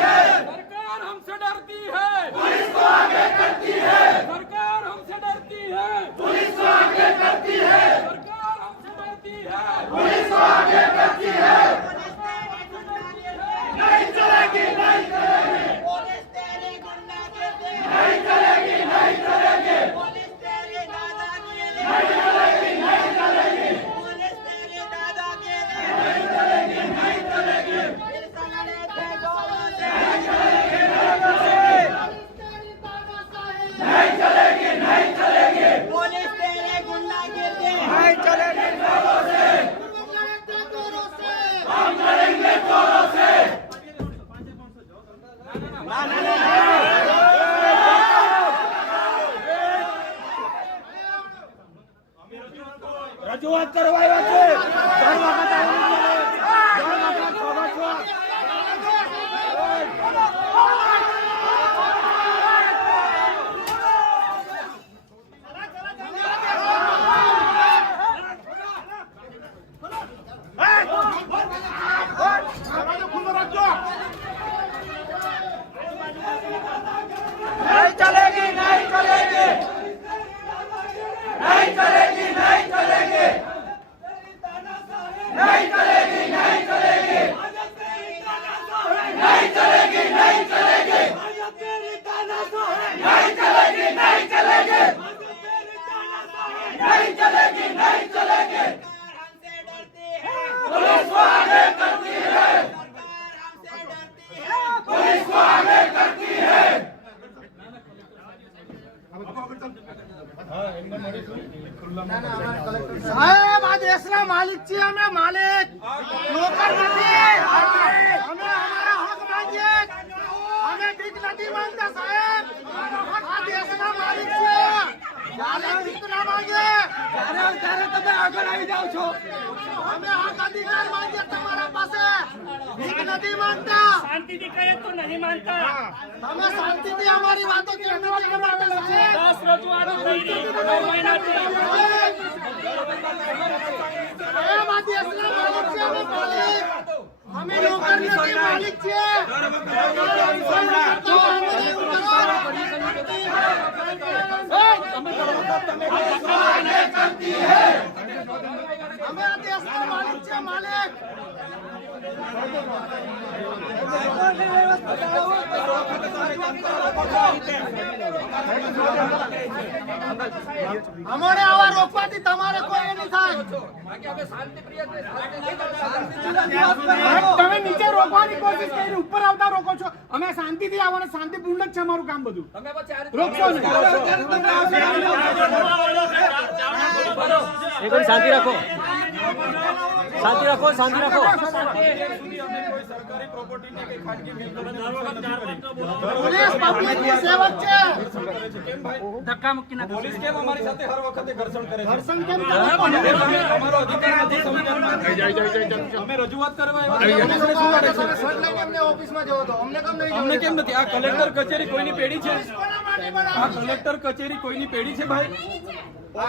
सरकार हमसे डरती है, पुलिस को आगे करती है। सरकार हमसे डरती है, पुलिस को आगे करती है। सरकार हमसे डरती है, पुलिस को आगे करती है। नहीं चलेगी, नहीं चलेगी। पुलिस तेरी गुंडागर्दी नहीं चलेगी, नहीं चलेगी। पुलिस तेरी दादागिरी नहीं चलेगी, नहीं चलेगी। पुलिस तेरी दादागिरी नहीं चलेगी, नहीं चलेगी। फिर संगड़े थे गोलों से नहीं चलेगी, नहीं चलेगी। पुलिस तेरी तानाशाही नहीं चलेगी, नहीं चलेगी। पुलिस तेरी गुंडागर्दी नहीं चलेगी जोरों से, हम लड़ते जोरों से हम लड़ेंगे जोरों से। રજૂઆત કરવા આવ્યા છે. દર વખત આવું કરે. नहीं चलेगी, नहीं चलेगी। नहीं चलेगी, नहीं चलेगी। नहीं चलेगी, नहीं चलेगी। नहीं चलेगी, नहीं चलेगी। नहीं चलेगी, नहीं चलेगी। नहीं चलेगी, नहीं चलेगी। हमसे डरती है पुलिस को आगे करती है, सरकार हमसे डरती है पुलिस को आगे करती है। સાહેબ આ દેશના માલિક છીએ અમે માલિક નોકર નથી અમે અમારા હક માંગીએ અમે ભીખ નથી માંગતા સાહેબ આ દેશના માલિક છીએ જ્યારે ભીખ ના માંગીએ ત્યારે તમે આગળ આવી જાવ છો અમે હક અધિકાર માંગીએ તમારા પાસે ભીખ નથી માંગતા શાંતિથી કહીએ તો નહીં માનતા. તમે શાંતિથી અમારી વાતો કેમ નથી કરતા સાહેબ 10 રજૂઆતો થઈ રહી 9 મહિનાથી. સાહેબ આ દેશના માલિક છે અમે માલિક અમે નોકર નથી માલિક છે અમે આ દેશના માલિક છે માલિક અમને આવા રોકવાથી તમારે કોઈ નહીં થાય તમે નીચે રોકવાની કોશિશ કરી ઉપર આવતા રોકો છો અમે શાંતિથી આવવાના શાંતિપૂર્ણ જ છે અમારું કામ બધું રોકશો નહીં શાંતિ રાખો, શાંતિ રાખો, શાંતિ રાખો. પોલીસ પબ્લિકની સેવક છે ધક્કા મુક્કી ના પોલીસ કેમ અમારી સાથે હર વખતે ઘર્ષણ કરે છે? ઘર્ષણ કેમ કરો અમારો અધિકાર નથી સમજતા. અમે રજૂઆત કરવા આવ્યા છીએ. પોલીસને શું કરે છે? અમને ઓફિસમાં જવો તો અમને કેમ નહીં અમને કેમ નથી? આ કલેક્ટર કચેરી કોઈની પેઢી છે? આ કલેક્ટર કચેરી કોઈની પેઢી છે ભાઈ?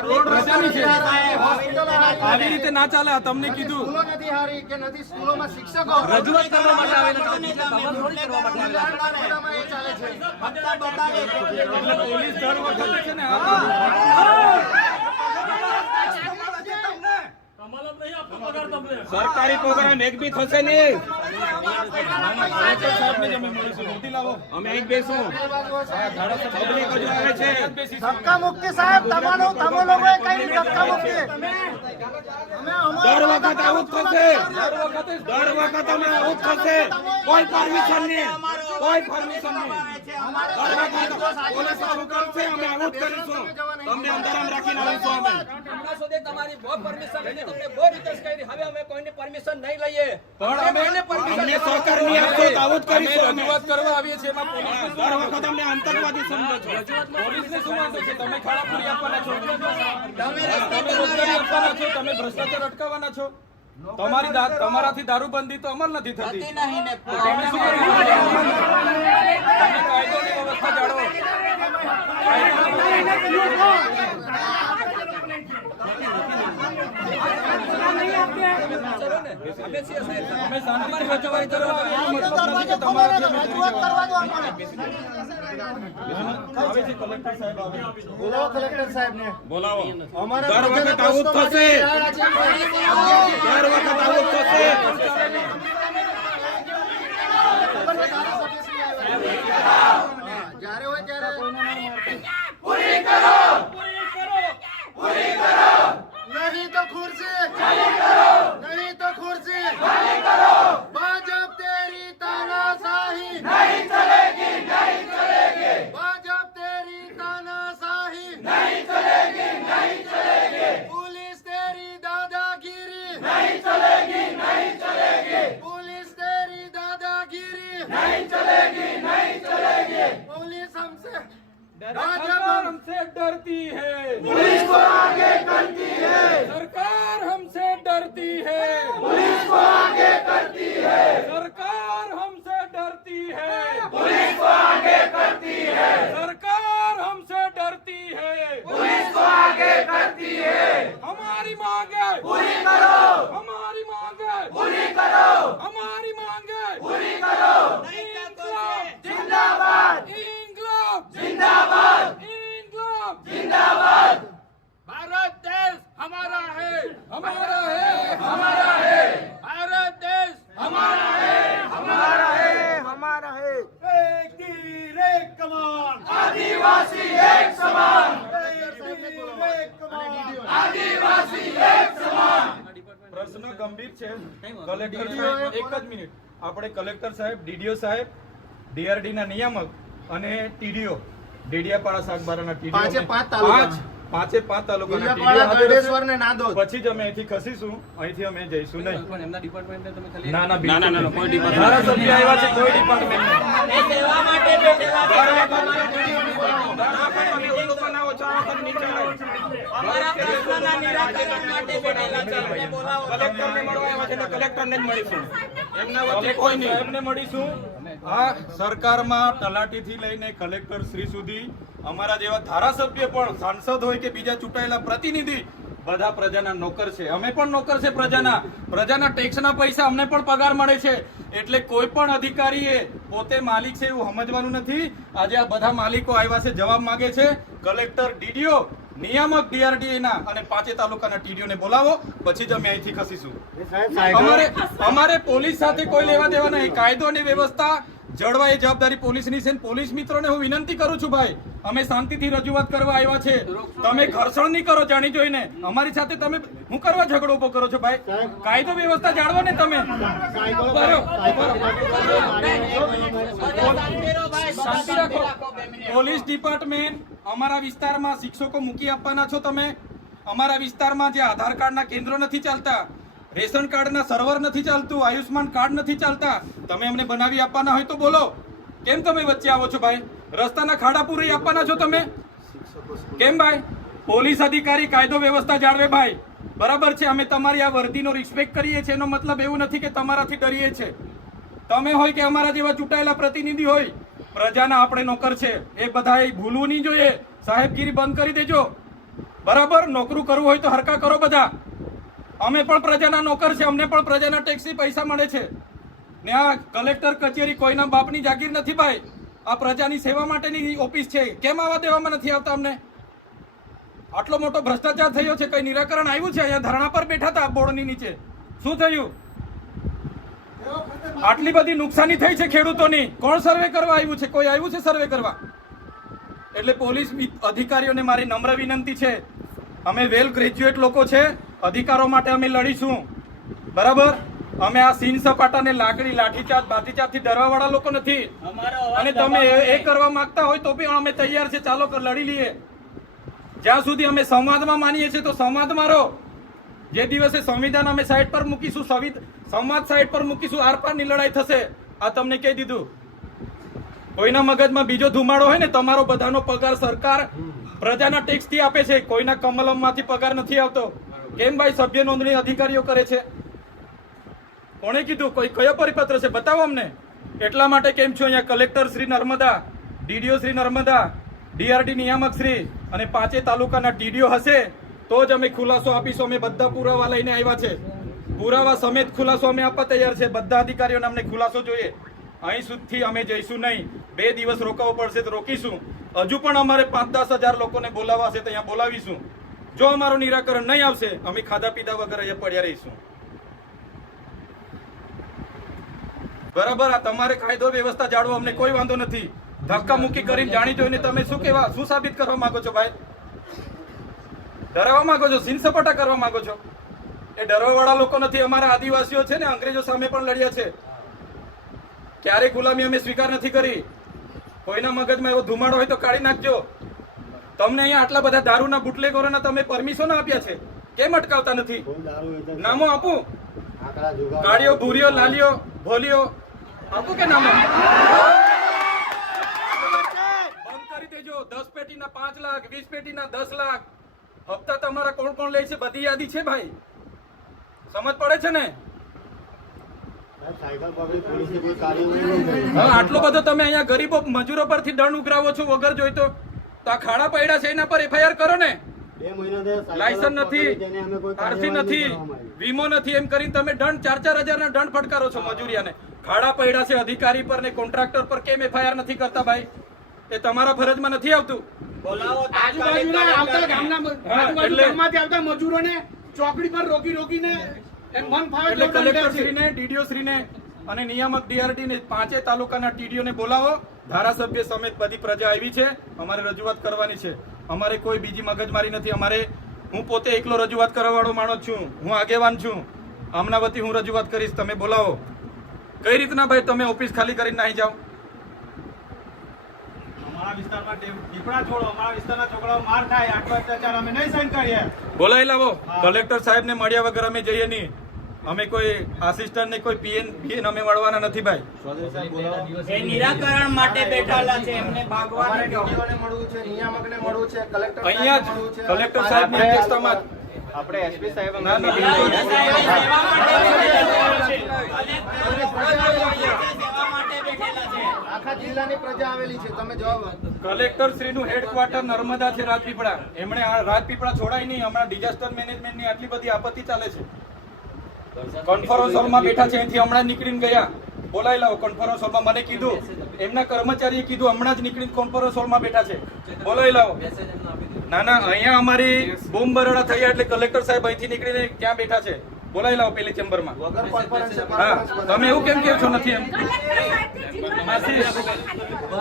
રોડ રજાની છે. આવી રીતે ના ચાલે. આ તમને કીધું. સ્કૂલો નથી હારી કે નથી સ્કૂલોમાં શિક્ષકો રજૂઆત કરવા માટે આવેલા છે. બધામાં એ ચાલે છે એટલે પોલીસ દર વખતે છે ને સરકારી પ્રોગ્રામ એક બી થશે નહીં. સાહેબને જ અમે મળીશું. નોંધી લાવો. અમે અહીં જ બેસું. પબ્લિક હજુ આવે છે. ધક્કા મુક્તિ સાહેબ તમારો તમે લોકોએ કઈ ધક્કા મુક્તિ દર વખત આવું જ થશે. દર વખત અમે આવું જ થશે. કોઈ પરમિશન નહીં, કોઈ પરમિશન નહીં. દર વખત પોલીસ આવું કરશે, અમે આવું જ કરીશું. તમને અંદરામ રાખીને આવીશું અમે. હમણાં સુધી તમારી બહુ પરમિશન હતી, તમને બહુ રિક્વેસ્ટ કરી. હવે અમે કોઈની પરમિશન નહીં લઈએ. પણ અમે અમને સહકાર નહીં આપશો તો આવું જ કરીશું. રજૂઆત કરવા આવીએ છીએ. એમાં પોલીસને દર વખત અમને આતંકવાદી સમજો છો. પોલીસને શું વાંધો છે? તમે ખાડાપુરી આપવાના છો, તમે રોજગારી આપવાના છો, તમે ભ્રષ્ટાચાર અટકાવવાના છો. તમારાથી દારૂબંધી તો અમલ નથી થતી. તમે શું કરી રહ્યા છો? તમે કાયદોની વ્યવસ્થા જાળવો. અમે છીએ સાહેબ. અમે શાંતિથી રજૂઆત કરવા આવ્યા. એનો મતલબ નથી કે ખબર તમારા છે, રજૂઆત કરવા દો અમને. આવે છે કલેક્ટર સાહેબ આવે. બોલાવો કલેક્ટર સાહેબને. બોલાવો. અમારા દર વખત પ્રજાના આવું જ પ્રશ્નો થશે. માટે દર વખત આવું જ થશે. જ્યારે હોય ત્યારે નહીં તો ખુરશી નહીં તો ખુરશી ભાજપ તેરી તાનાશાહી નહીં ચલેગી ભાજપ તેરી તાનાશાહી નહીં ચલેગી पुलिस तेरी दादागिरी नहीं चलेगी पुलिस तेरी दादागिरी नहीं चलेगी पुलिस हमसे सरकार हमसे डरती है. पुलिस को आगे करती है सरकार हमसे डरती है. पुलिस को आगे करती है सरकार हमसे डरती है. पुलिस को आगे करती है सरकार हमसे डरती है. पुलिस को आगे करती है हमारी मांगे पूरी करो हमारी मांगे पूरी करो हमारी मांगे पूरी करो इंकलाब जिंदाबाद इंकलाब जिंदाबाद इंकलाब जिंदाबाद भारत देश हमारा है हमारा है हमारा है भारत देश हमारा है हमारा है हमारा है एक तीर एक कमान आदिवासी एक समान आदिवासी एक समान પ્રશ્ન ગંભીર છે કલેક્ટર સાહેબ એક જ મિનિટ આપણે કલેક્ટર સાહેબ ડીડીઓ સાહેબ ડીઆરડી ના નિયામક અને ટીડીઓ ડેડિયાપાડા શાકબારાના ટીડીઓ પાંચે પાંચ તાલુકાના ડેડિયાપાડા, ગળેશ્વર ને નાદોદ. પછી જ અમે અહીંથી ખસીશું અહીંથી અમે જઈશું નહીં પણ એમના ડિપાર્ટમેન્ટને તમે ખાલી ના ના કોઈ ડિપાર્ટમેન્ટ ધારાસભ્ય આવ્યા છે કોઈ ડિપાર્ટમેન્ટ નહીં સેવા માટે બેઠેલા છે. અમારા પ્રશ્નના નિરાકરણ માટે બેઠેલા છે. એમને બોલાવો. કલેક્ટરને મળવા આવ્યા છે તો કલેક્ટરને જ મળીશું એમના વચ્ચે કોઈ નહીં સાહેબને મળીશું આ સરકારમાં તલાટીથી લઈને કલેક્ટર શ્રી સુધી અમારા જેવા ધારાસભ્ય પણ સાંસદ હોય કે બીજા ચૂંટાયેલા પ્રતિનિધિ બધા પ્રજાના નોકર છે અમે પણ નોકર છે પ્રજાના ટેક્સના પૈસા અમને પણ પગાર મળે છે એટલે કોઈ પણ અધિકારીએ પોતે માલિક છે એવું સમજવાનું નથી આજે આ બધા માલિકો આવ્યા છે જવાબ માંગે છે કલેક્ટર ડીડીઓ નિયામક ડીઆરડી ના અને પાંચે તાલુકાના ટીડીઓ ને બોલાવો પછી જ અમે અહીંથી ખસીશું અમારે પોલીસ સાથે કોઈ લેવા દેવા નહીં કાયદો અને વ્યવસ્થા જળવા એ જવાબદારી પોલીસની છે પોલીસ મિત્રોને હું વિનંતી કરું છું ભાઈ અમે શાંતિથી રજૂઆત કરવા આવ્યા છે તમે ઘર્ષણ નહીં કરો જાણી જોઈને અમારી સાથે તમે હું કરવા ઝઘડો ઉભો કરો છો ભાઈ કાયદો વ્યવસ્થા જાળવો ને તમે શાંતિ રાખો પોલીસ ડિપાર્ટમેન્ટ અમારા વિસ્તારમાં શિક્ષકો મૂકી આપવાના છો તમે અમારા વિસ્તારમાં જે આધાર કાર્ડના કેન્દ્રો નથી ચાલતા રેશન કાર્ડના સર્વર નથી ચાલતું આયુષ્માન કાર્ડ નથી ચાલતા તમે અમને બનાવી આપવાના હોય તો બોલો કેમ તમે વચ્ચે આવો છો ભાઈ રસ્તાના ખાડા પૂરી આપવાના છો તમે કેમ ભાઈ પોલીસ અધિકારી કાયદો વ્યવસ્થા જાળવે ભાઈ બરાબર છે અમે તમારી આ વર્દીનો રિસ્પેક્ટ કરીએ છીએ એનો મતલબ એવું નથી કે તમારાથી ડરીએ છે તમે હોય કે અમારા જેવા ચૂંટાયેલા પ્રતિનિધિ હોય પ્રજાના આપણે નોકર છે એ બધાએ ભૂલવું નહીં જોઈએ સાહેબગીરી બંધ કરી દેજો બરાબર નોકરું કરવું હોય તો હરકા કરો બધા અમે પણ પ્રજાના નોકર છે અમને પણ પ્રજાના ટેક્સથી પૈસા મળે છે ને આ કલેક્ટર કચેરી કોઈના બાપની જાગીર નથી ભાઈ આ પ્રજાની સેવા માટેની ઓફિસ છે કેમ આવા દેવામાં નથી આવતા અમને આટલો મોટો ભ્રષ્ટાચાર થયો છે કઈ નિરાકરણ આવ્યું છે અહીંયા ધરણા પર બેઠા હતા બોર્ડની નીચે શું થયું આટલી બધી નુકસાની થઈ છે ખેડૂતોની કોણ સર્વે કરવા આવ્યું છે કોઈ આવ્યું છે સર્વે કરવા એટલે પોલીસ અધિકારીઓને મારી નમ્ર વિનંતી છે અમે વેલ ગ્રેજ્યુએટ લોકો છે અધિકારો માટે અમે લડીશું બરાબર અમે આ સીન સપાટાને લાકડી લાઠીચાર્જ બાતીચાર્જથી ડરવાવાળા લોકો નથી અને તમે એ કરવા માંગતા હોય તો પણ અમે તૈયાર છે ચાલો લડી લઈએ જ્યાં સુધી અમે સંવાદમાં માનીએ છીએ તો સંવાદમાં રહો જે દિવસે સંવિધાન અમે સાઈડ પર મૂકીશું સંવાદ સાઈડ પર મૂકીશું આરપારની લડાઈ થશે આ તમને કહી દીધું કોઈના મગજમાં બીજો ધુમાડો હોય ને તમારો બધાનો પગાર સરકાર પ્રજાના ટેક્સ થી આપે છે કોઈના કમલમમાંથી પગાર નથી આવતો કેમ ભાઈ સભ્ય નોંધણી અધિકારીઓ કરે છે કોણે કીધું કોઈ કયો પરિપત્ર છે બતાવો અમને એટલા માટે કેમ છો અહીંયા collector Shri Narmada DDO Shri Narmada DRD નિયામક શ્રી અને પાંચે તાલુકાના ટીડીઓ હશે તો જ અમે ખુલાસો આપીશું અમે બધા પુરાવા લઈને આવ્યા છે પુરાવા સમેત ખુલાસો અમે આપવા તૈયાર છે. બધા અધિકારીઓને અમને ખુલાસો જોઈએ. અહીં સુધી અમે જઈશું નહીં. 2 દિવસ રોકાવું પડશે તો રોકીશું. હજુ પણ અમારે 5-10 હજાર લોકોને બોલાવવા છે તો અહીંયા બોલાવીશું. જો અમારું નિરાકરણ નહીં આવશે અમે ખાધા પીધા વગર અહીંયા પડ્યા રહીશું. બરાબર, આ તમારે કાયદો વ્યવસ્થા જાળવો, અમને કોઈ વાંધો નથી. ધક્કા મુક્કી કરીને જાણી જોઈને તમે શું સાબિત કરવા માંગો છો ભાઈ? ડરાવવા માંગો છો, સીન સપાટા કરવા માંગો છો? એ ડરવાવાળા લોકો નથી. અમારા આદિવાસીઓ છે ને, અંગ્રેજો સામે પણ લડ્યા છે. ક્યારેય ગુલામી અમે સ્વીકાર નથી કરી. કોઈના મગજમાં એવો ધુમાડો હોય તો કાઢી નાખજો. તમને અહીંયા આટલા બધા દારૂના બુટલેગરોના તમે પરમિશન આપ્યા છે, કેમ અટકાવતા નથી? નામો આપું? કાળીઓ, ભૂરીઓ, લાલીઓ, ભોલીઓ આપું કે નામો? બંધ કરી દેજો. 10 પેટીના 5 લાખ, 20 પેટીના 10 લાખ હપ્તા તમારા કોણ કોણ લે છે બધી યાદી છે ભાઈ. સમજ પડે છે ને? આટલો બધો તમે અહીંયા ગરીબો મજૂરો પરથી દંડ ઉઘરાવો છો વગર જોઈતો. તો આ ખાડા પડ્યા છે એના પર FIR કરો ને. લાયસન્સ નથી, આરસી નથી, વીમો નથી, એમ કરીને તમે દંડ 4-4 હજારના દંડ ફટકારો છો મજૂરિયાને. ખાડા પડ્યા છે અધિકારી પર ને કોન્ટ્રાક્ટર પર, કેમ FIR નથી કરતા ભાઈ? એ તમારા ફરજમાં નથી આવતું. આજુબાજુના આવતા ગામમાંથી આવતા મજૂરોને ચોકડી પર રોકીને એમ મન ફાવે એટલે કલેક્ટર શ્રીને, DDO શ્રીને અને નિયામક DRT ને 5 તાલુકાના TDO ને બોલાવો. ધારાસભ્ય સમેત બધી પ્રજા આવી છે. અમારે રજૂઆત કરવાની છે. અમારે કોઈ બીજી મગજમારી નથી. હું પોતે એકલો રજૂઆત કરવા વાળો માણસ છું. હું આગેવાન છું. આમના વતી હું રજૂઆત કરીશ. તમે બોલાવો. કઈ રીતના ભાઈ તમે ઓફિસ ખાલી કરીને નાહી જાઓ? અમારા વિસ્તારમાં દીપડા છોડો, અમારા વિસ્તારના છોકરાઓ માર ખાય, આટલો અત્યાચાર અમે નહીં સહન કરીએ. બોલાવી લાવો. કલેક્ટર સાહેબ ને મળ્યા વગર અમે જઈએ નહીં. અમે કોઈ આસિસ્ટન્ટ ને કોઈ પીએન અમે મળવાના નથી ભાઈ. એ નિરાકરણ માટે બેઠેલા છે, એમને ભાગવાને કહો. મળવું છે, નિયામકને મળવું છે, કલેક્ટર અહીંયા જ કલેક્ટર સાહેબની અધ્યક્ષતામાં આપણે એસપી સાહેબ ના, ના, સેવા માટે બેઠેલા છે. આખા જિલ્લાની પ્રજા આવેલી છે. તમે જવાબ કલેક્ટર શ્રીનું હેડક્વાર્ટર નર્મદા છે, રાજપીપળા. એમણે આ રાજપીપળા છોડાય નહીં. હમણાં ડિઝાસ્ટર મેનેજમેન્ટની આટલી બધી આપત્તિ ચાલે છે. કોન્ફરન્સ હોલમાં બેઠા છે, અહીંથી હમણાં નીકળીને ગયા. બોલાવી લાવો કોન્ફરન્સ હોલમાં. મને કીધું, એમના કર્મચારીએ કીધું હમણાં જ નીકળીને કોન્ફરન્સ હોલમાં બેઠા છે. બોલાવી લાવો. ના ના, અહીંયા અમારી બોમ્બ બરોડા થયા એટલે કલેક્ટર સાહેબ અહીંથી નીકળીને ક્યાં બેઠા છે? બોલાવી લાવો પેલી ચેમ્બરમાં. હા, તમે એવું કેમ કહો છો નથી એમ?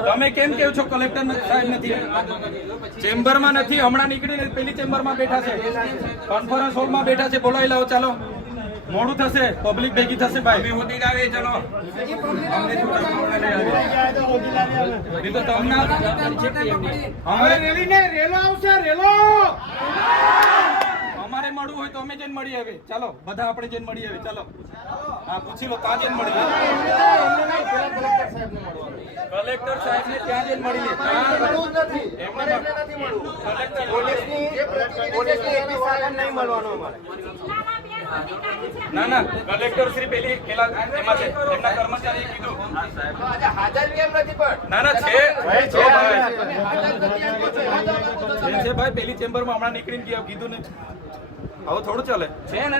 તમે કેમ કહો છો કલેક્ટર સાહેબ નથી? ચેમ્બરમાં નથી, હમણાં નીકળીને પેલી ચેમ્બરમાં બેઠા છે, કોન્ફરન્સ હોલમાં બેઠા છે. બોલાવી લાવો. ચાલો, મોડું થશે, પબ્લિક ભેગી થશે ભાઈ. હોતી આવે ચલો. અમારે મળવું હોય તો અમે જઈને મળી આવે. ચાલો, બધા આપણે જઈને મળી આવે. ચાલો, હા, પૂછી લો. ત્યાં જઈને મળી આવે. કલેક્ટર સાહેબ ને ત્યાં જઈને મળી લે. ના ના, કલેક્ટર શ્રી પેલી એમાં છે, એમના કર્મચારીએ કીધું. ના ના, છે ભાઈ, પેલી ચેમ્બરમાં હમણાં નીકળીને ગયા, કીધું ને. આવું થોડું ચાલે છે ને.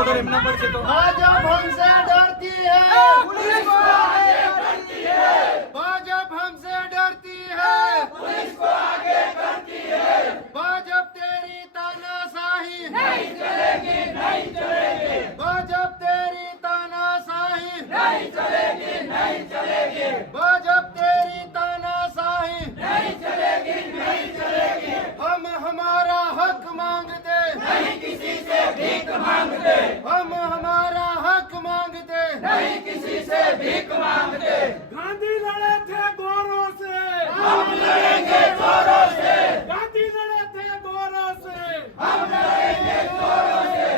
ઓર્ડર એમના પર છે તો भाजप हमसे डरती है, पुलिस को आगे करती है. भाजप हमसे डरती है, पुलिस को आगे करती है. भाजप तेरी तानाशाही नहीं चलेगी, नहीं चलेगी. भाजप तेरी तानाशाही नहीं चलेगी, नहीं चलेगी. भाजप तेरी तानाशाही नहीं चलेगी, नहीं चलेगी. हम हमारा हक मांगते नहीं, किसी से भीख मांगते. हम हमारा हक मांगते नहीं, किसी से भीख मांगते. गांधी लड़े थे गोरों से, हम लड़ेंगे जोरों से. गांधी लड़े थे गोरों से, हम लड़ेंगे जोरों से.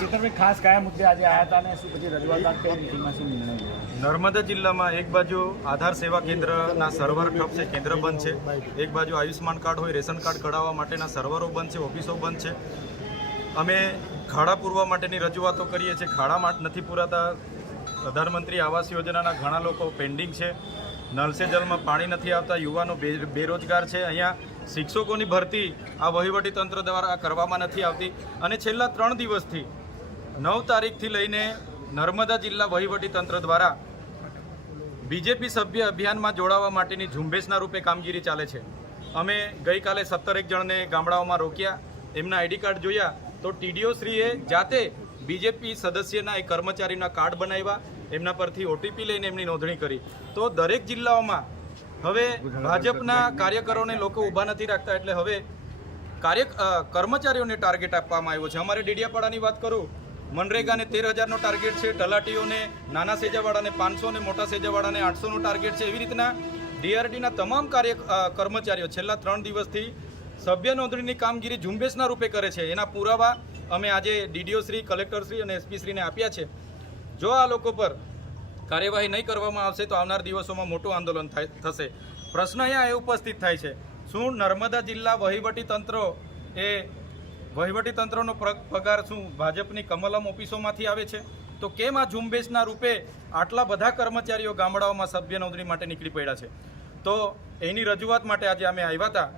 ચેતરભાઈ, ખાસ કયા મુદ્દે આજે આવ્યા હતા અને શું પછી રજૂઆત કઈ મિટિંગમાં શું નિર્ણય લીધો? નર્મદા જિલ્લામાં એક બાજુ આધાર સેવા કેન્દ્રના સર્વર ઠપ છે, કેન્દ્ર બંધ છે. એક બાજુ આયુષ્માન કાર્ડ હોય, રેશન કાર્ડ કઢાવવા માટેના સર્વરો બંધ છે, ઓફિસો બંધ છે. અમે ખાડા પૂરવા માટેની રજૂઆતો કરીએ છીએ. ખાડા નથી પૂરાતા. પ્રધાનમંત્રી આવાસ યોજનાના ઘણા લોકો પેન્ડિંગ છે. નળ સે જલમાં પાણી નથી આવતા, યુવાનો બેરોજગાર છે, અહીંયા શિક્ષકોની ભરતી આ વહીવટી તંત્ર દ્વારા કરવામાં નથી આવતી અને છેલ્લા 3 દિવસથી 9 તારીખથી લઈને નર્મદા જિલ્લા વહીવટી તંત્ર દ્વારા બીજેપી સભ્ય અભિયાનમાં જોડાવા માટેની ઝુંબેશના રૂપે કામગીરી ચાલે છે. અમે ગઈકાલે 17 જણને ગામડાઓમાં રોક્યા, એમના આઈડી કાર્ડ જોયા તો ટીડીઓ શ્રીએ જાતે બીજેપી સદસ્યના એક કર્મચારીના કાર્ડ બનાવ્યા, એમના પરથી ઓટીપી લઈને એમની નોંધણી કરી. તો દરેક જિલ્લાઓમાં હવે ભાજપના કાર્યકરોને લોકો ઊભા નથી રાખતા, એટલે હવે કર્મચારીઓને ટાર્ગેટ આપવામાં આવ્યો છે. અમારે ડેડિયાપાડાની વાત કરું, મનરેગાને 13,000નો ટાર્ગેટ છે, તલાટીઓને નાના સેજાવાળાને 500 અને મોટા સેજાવાળાને 800નો ટાર્ગેટ છે. એવી રીતના ડીઆરડીના તમામ કર્મચારીઓ છેલ્લા 3 દિવસથી સભ્ય નોંધણીની કામગીરી ઝુંબેશના રૂપે કરે છે. એના પુરાવા અમે આજે ડીડીઓ શ્રી, કલેક્ટર શ્રી અને એસપી શ્રીને આપ્યા છે. જો આ લોકો પર કાર્યવાહી નહીં કરવામાં આવશે તો આવનાર દિવસોમાં મોટું આંદોલન થશે. પ્રશ્ન અહીંયા એ ઉપસ્થિત થાય છે, શું નર્મદા જિલ્લા વહીવટી તંત્રનો પગાર શું ભાજપની કમલમ ઓફિસોમાંથી આવે છે? તો કેમ આ ઝુંબેશના રૂપે આટલા બધા કર્મચારીઓ ગામડાઓમાં સભ્ય નોંધણી માટે નીકળી પડ્યા છે? તો એની રજૂઆત માટે આજે અમે આવ્યા હતા.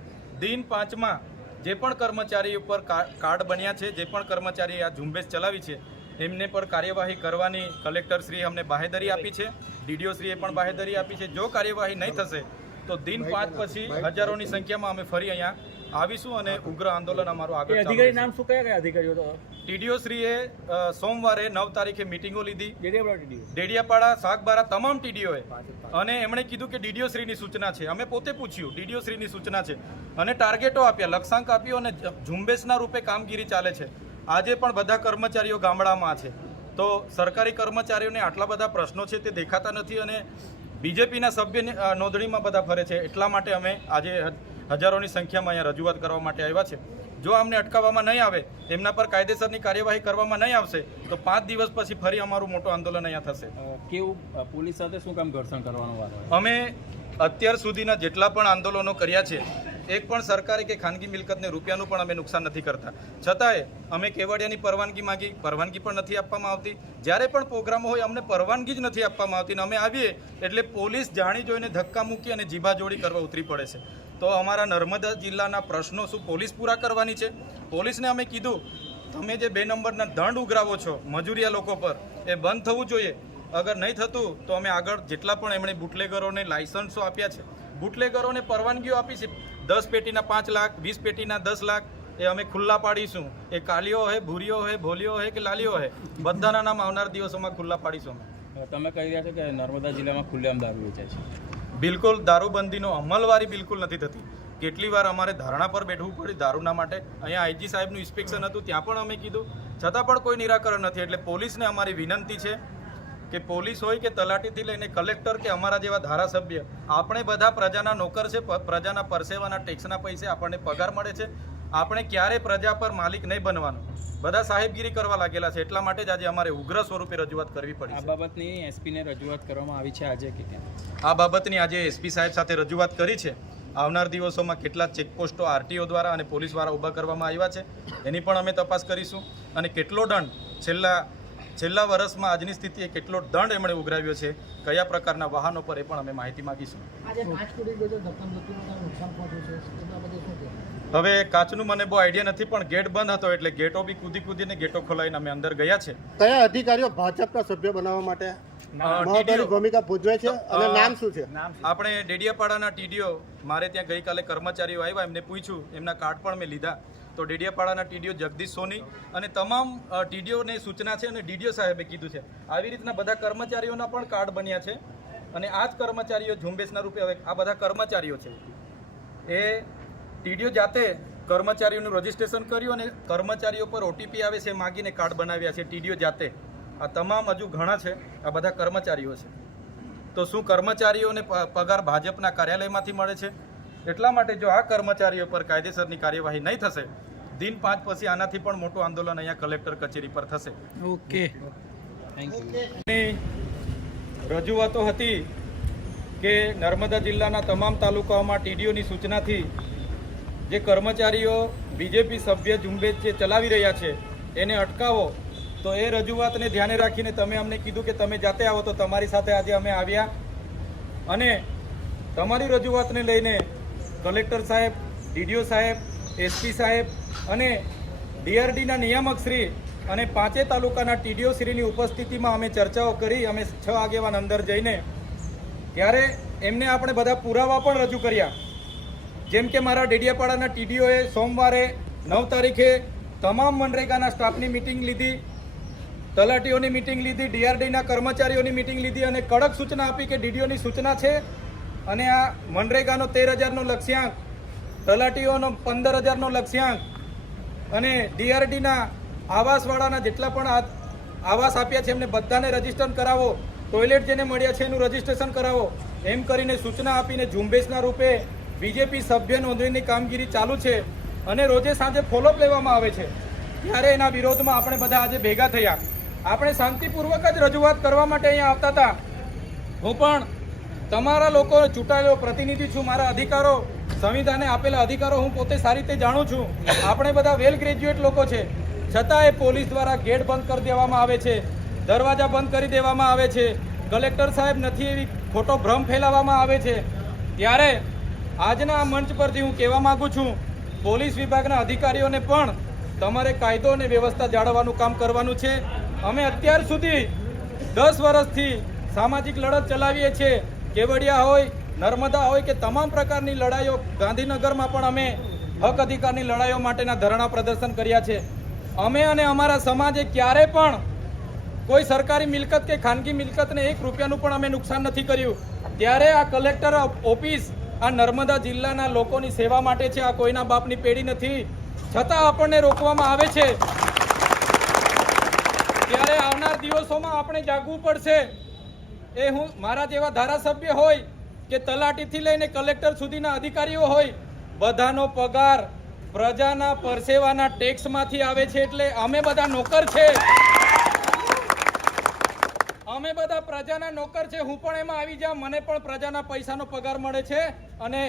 દિન 5માં જે પણ કર્મચારી ઉપર કાર્ડ બન્યા છે, જે પણ કર્મચારી આ ઝુંબેશ ચલાવી છે, એમને પર કાર્યવાહી કરવાની કલેક્ટરશ્રીએ અમને બાહેધરી આપી છે, ડીડીઓશ્રીએ પણ બાહેધરી આપી છે. જો કાર્યવાહી નહીં થશે તો દિન 5 પછી હજારોની સંખ્યામાં અમે ફરી અહીંયા આવીશું અને ઉગ્ર આંદોલન અમારું આગળ. અધિકારી નામ શું કયા અધિકારીઓ? ટીડીઓશ્રીએ સોમવારે 9 તારીખે મિટિંગો લીધી, ડેડિયાપાડા, સાગબારા તમામ ટીડીઓએ, અને એમણે કીધું કે ડીડીઓશ્રીની સૂચના છે. અમે પોતે પૂછ્યું, ડીડીઓશ્રીની સૂચના છે અને ટાર્ગેટો આપ્યા, લક્ષ્યાંક આપ્યો અને ઝુંબેશના રૂપે કામગીરી ચાલે છે. આજે પણ બધા કર્મચારીઓ ગામડામાં છે, તો સરકારી કર્મચારીઓને આટલા બધા પ્રશ્નો છે તે દેખાતા નથી અને બીજેપીના સભ્ય નોંધણીમાં બધા ફરે છે. એટલા માટે અમે આજે હજારોની સંખ્યામાં અહીંયા રજૂઆત કરવા માટે આવ્યા છે. જો અમને અટકાવવામાં નહીં આવે, એમના પર કાયદેસરની કાર્યવાહી કરવામાં નહીં આવશે તો 5 દિવસ પછી ફરી અમારું મોટું આંદોલન અહીંયા થશે. કેવું પોલીસ સાથે શું કામ ઘર્ષણ કરવાનું વાત? અમે અત્યાર સુધીના જેટલા પણ આંદોલનો કર્યા છે, એક પણ સરકારી કે ખાનગી મિલકતને રૂપિયાનું પણ અમે નુકસાન નથી કરતા. છતાંય અમે કેવડિયાની પરવાનગી માંગી, પરવાનગી પણ નથી આપવામાં આવતી. જ્યારે પણ પ્રોગ્રામો હોય અમને પરવાનગી જ નથી આપવામાં આવતી. અમે આવીએ એટલે પોલીસ જાણી જોઈને ધક્કા મૂકી અને જીભાજોડી કરવા ઉતરી પડે છે. તો અમારા નર્મદા જિલ્લાના પ્રશ્નો શું પોલીસ પૂરા કરવાની છે? પોલીસને અમે કીધું, તમે જે 2 નંબરના દંડ ઉઘરાવો છો મજૂરિયા લોકો પર, એ બંધ થવું જોઈએ. અગર નહીં થતું તો અમે આગળ જેટલા પણ એમણે બુટલેગરોને લાયસન્સો આપ્યા છે, બુટલેગરોને પરવાનગીઓ આપી છે, 10 પેટીના 5 લાખ, 20 પેટીના 10 લાખ એ અમે ખુલ્લા પાડીશું. એ કાલીઓ હોય, ભૂરીઓ હોય, ભોલીઓ હોય કે લાલીઓ હોય, બધાના નામ આવનાર દિવસોમાં ખુલ્લા પાડીશું અમે. તમે કહી રહ્યા છો કે નર્મદા જિલ્લામાં ખુલ્લેઆમ દારૂ વેચાય છે. બિલકુલ દારૂબંધીનો અમલવારી બિલકુલ નથી થતી. કેટલી વાર અમારે ધારણા પર બેઠવું પડ્યું દારૂના માટે. અહીંયા આઈજી સાહેબનું ઇન્સ્પેક્શન હતું, ત્યાં પણ અમે કીધું, છતાં પણ કોઈ નિરાકરણ નથી. એટલે પોલીસને અમારી વિનંતી છે કે પોલીસ હોય કે તલાટીથી લઈને કલેક્ટર કે અમારા જેવા ધારાસભ્ય, આપણે બધા પ્રજાના નોકર છે, પ્રજાના પરસેવાના ટેક્સના પૈસે આપણને પગાર મળે છે. આપણે ક્યારે પ્રજા પર માલિક નહીં બનવાનું. બધા સાહેબગીરી કરવા લાગેલા છે. એટલા માટે જ આજે અમારે ઉગ્ર સ્વરૂપે રજૂઆત કરવી પડી. આ બાબતની એસપીને રજૂઆત કરવામાં આવી છે આજે કે કેમ? આ બાબતની આજે એસપી સાહેબ સાથે રજૂઆત કરી છે. આવનાર દિવસોમાં કેટલા ચેકપોસ્ટો આરટીઓ દ્વારા અને પોલીસ દ્વારા ઊભા કરવામાં આવ્યા છે, એની પણ અમે તપાસ કરીશું. અને કેટલો દંડ છેલ્લા વર્ષમાં આજની સ્થિતિએ કેટલો દંડ એમણે ઉઘરાવ્યો છે, કયા પ્રકારના વાહનો પર, એ પણ અમે માહિતી માગીશું. હવે કાચનું મને બહુ આઈડિયા નથી, પણ ગેટ બંધ હતો એટલે ગેટો બી કૂદીને ગેટો ખોલાવીને અમે અંદર ગયા છે. કયા અધિકારીઓ ભાજપના સભ્ય બનાવવા માટે મહત્વની ભૂમિકા ભજવે છે અને નામ શું છે? આપણે ડેડિયાપાડાના ટીડીઓ, મારે ત્યાં ગઈકાલે કર્મચારીઓ આવ્યા, એમને પૂછ્યું, એમના કાર્ડ પણ મેં લીધા. તો ડેડિયાપાડાના ટીડીઓ જગદીશ સોની અને તમામ ટીડીઓને સૂચના છે અને ડીડીઓ સાહેબે કીધું છે. આવી રીતના બધા કર્મચારીઓના પણ કાર્ડ બન્યા છે અને આ જ કર્મચારીઓ ઝુંબેશના રૂપે હવે આ બધા કર્મચારીઓ છે એ ટીડીઓ જાતે કર્મચારીઓનું રજીસ્ટ્રેશન કર્યું અને કર્મચારીઓ પર ઓટીપી આવે છે માગીને કાર્ડ બનાવ્યા છે ટીડીઓ જાતે. આ તમામ હજુ ઘણા છે, આ બધા કર્મચારીઓ છે. તો શું કર્મચારીઓને પગાર ભાજપના કાર્યાલયમાંથી મળે છે? એટલા માટે જો આ કર્મચારીઓ પર કાયદેસરની કાર્યવાહી નહીં થશે, દિન 5 પછી આનાથી પણ મોટું આંદોલન અહીંયા કલેક્ટર કચેરી પર થશે. Okay, thank you. રજૂઆતો હતી કે નર્મદા જિલ્લાના તમામ તાલુકાઓમાં ટીડીઓની સૂચનાથી જે કર્મચારીઓ બીજેપી સભ્ય ઝુંબેશ જે ચલાવી રહ્યા છે એને અટકાવો. તો એ રજૂઆતને ધ્યાને રાખીને તમે અમને કીધું કે તમે જાતે આવો, તો તમારી સાથે આજે અમે આવ્યા અને તમારી રજૂઆતને લઈને કલેક્ટર સાહેબ, ડીડીઓ સાહેબ, એસપી સાહેબ અને ડીઆરડીના નિયામક શ્રી અને 5 તાલુકાના ટીડીઓ શ્રીની ઉપસ્થિતિમાં અમે ચર્ચાઓ કરી. અમે 6 આગેવાન અંદર જઈને ત્યારે એમને આપણે બધા પુરાવા પણ રજૂ કર્યા. જેમ કે મારા ડેડિયાપાડાના ટીડીઓએ સોમવારે 9 તારીખે તમામ મનરેગાના સ્ટાફની મિટિંગ લીધી, તલાટીઓની મિટિંગ લીધી, ડીઆરડીના કર્મચારીઓની મિટિંગ લીધી અને કડક સૂચના આપી કે ડીડીઓની સૂચના છે અને આ મનરેગાનો 13,000નો લક્ષ્યાંક, તલાટીઓનો 15,000નો લક્ષ્યાંક અને ડીઆરડીના આવાસવાળાના જેટલા પણ આવાસ આપ્યા છે એમને બધાને રજીસ્ટર કરાવો, ટોયલેટ જેને મળ્યા છે એનું રજીસ્ટ્રેશન કરાવો, એમ કરીને સૂચના આપીને ઝુંબેશના રૂપે બીજેપી સભ્ય નોંધણીની કામગીરી ચાલુ છે અને રોજે સાંજે ફોલોઅપ લેવામાં આવે છે. ત્યારે એના વિરોધમાં આપણે બધા આજે ભેગા થયા. આપણે શાંતિપૂર્વક જ રજૂઆત કરવા માટે અહીંયા આવતા હતા. હું પણ તમારા લોકો ચૂંટાયેલો પ્રતિનિધિ છું. મારા અધિકારો, સંવિધાને આપેલા અધિકારો હું પોતે સારી રીતે જાણું છું. આપણે બધા વેલ ગ્રેજ્યુએટ લોકો છે, છતાંય પોલીસ દ્વારા ગેટ બંધ કરી દેવામાં આવે છે, દરવાજા બંધ કરી દેવામાં આવે છે, કલેક્ટર સાહેબ નથી એવી ખોટો ભ્રમ ફેલાવવામાં આવે છે. ત્યારે આજના આ મંચ પરથી હું કહેવા માંગુ છું, પોલીસ વિભાગના અધિકારીઓને પણ તમારે કાયદો અને વ્યવસ્થા જાળવવાનું કામ કરવાનું છે. અમે અત્યાર સુધી 10 વર્ષથી સામાજિક લડત ચલાવીએ છીએ. કેવડિયા હોય, નર્મદા હોય કે તમામ પ્રકારની લડાઈઓ, ગાંધીનગરમાં પણ અમે હક અધિકારની લડાઈઓ માટેના ધરણા પ્રદર્શન કર્યા છે. અમે અને અમારા સમાજે ક્યારે પણ કોઈ સરકારી મિલકત કે ખાનગી મિલકતને 1 રૂપિયાનું પણ અમે નુકસાન નથી કર્યું. ત્યારે આ કલેક્ટર ઓફિસ આ નર્મદા જિલ્લાના લોકોની સેવા માટે છે. આ કોઈના બાપની પેઢી નથી, છતાં આપણને રોકવામાં આવે છે. ત્યારે આવનાર દિવસોમાં આપણે જાગવું પડશે. એ હું મારા જેવા ધારાસભ્ય હોય કે તલાટીથી લઈને કલેક્ટર સુધીના અધિકારીઓ હોય, બધાનો પગાર પ્રજાના પરસેવાના ટેક્સમાંથી આવે છે. એટલે અમે બધા નોકર છે, અમે બધા પ્રજાના નોકર છે. હું પણ એમાં આવી જાઉં, મને પણ પ્રજાના પૈસાનો પગાર મળે છે અને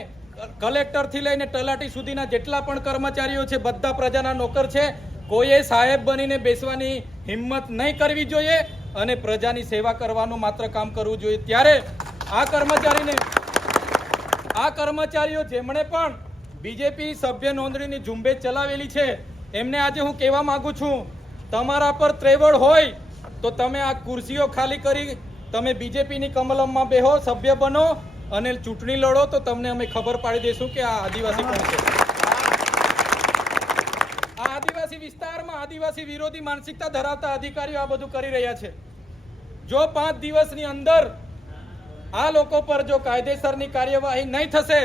કલેક્ટરથી લઈને તલાટી સુધીના જેટલા પણ કર્મચારીઓ છે બધા પ્રજાના નોકર છે. કોઈએ સાહેબ બનીને બેસવાની હિંમત નહીં કરવી જોઈએ અને પ્રજાની સેવા કરવાનું માત્ર કામ કરવું જોઈએ. ત્યારે આ કર્મચારીઓ જેમણે પણ બીજેપી સભ્ય નોંધણીની ઝુંબેશ ચલાવેલી છે એમને આજે હું કહેવા માંગુ છું, તમારા પર ત્રેવડ હોય તો તમે આ ખુરશીઓ ખાલી કરી તમે બીજેપીની કમલમમાં બેહો, સભ્ય બનો અને ચૂંટણી લડો, તો તમને અમે ખબર પાડી દઈશું કે આ આદિવાસી કોણ છે. આ આદિવાસી વિસ્તારમાં આદિવાસી વિરોધી માનસિકતા ધરાવતા અધિકારીઓ આ બધું કરી રહ્યા છે. જો 5 દિવસની અંદર આ લોકો પર જો કાયદેસરની કાર્યવાહી નહીં થશે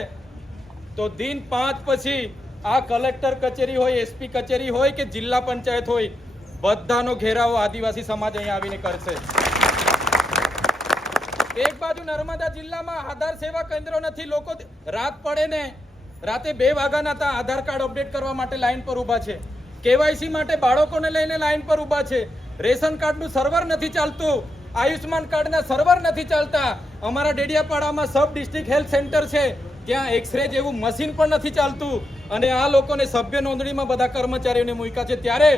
તો દિન 5 પછી આ કલેક્ટર કચેરી હોય, એસપી કચેરી હોય કે જિલ્લા પંચાયત હોય, બધાનો ઘેરાવો આદિવાસી સમાજ અહીંયા આવીને કરશે. એક બાજુ નર્મદા જિલ્લામાં આધાર સેવા કેન્દ્રો નથી. લોકો રાત પડે ને રાતે 2 વાગ્યાના હતા આધાર કાર્ડ અપડેટ કરવા માટે લાઈન પર ઊભા છે. કેવાયસી માટે બાળકોને લઈને લાઈન પર ઊભા છે. રેશન કાર્ડનું સર્વર નથી ચાલતું, આયુષ્માન કાર્ડના સર્વર નથી ચાલતા. અમારા ડેડિયાપાડામાં સબ ડિસ્ટ્રિક્ટ હેલ્થ સેન્ટર છે, ત્યાં એક્સરે જેવું મશીન પણ નથી ચાલતું અને આ લોકોને સભ્ય નોંધણીમાં બધા કર્મચારીઓને મૂક્યા છે. ત્યારે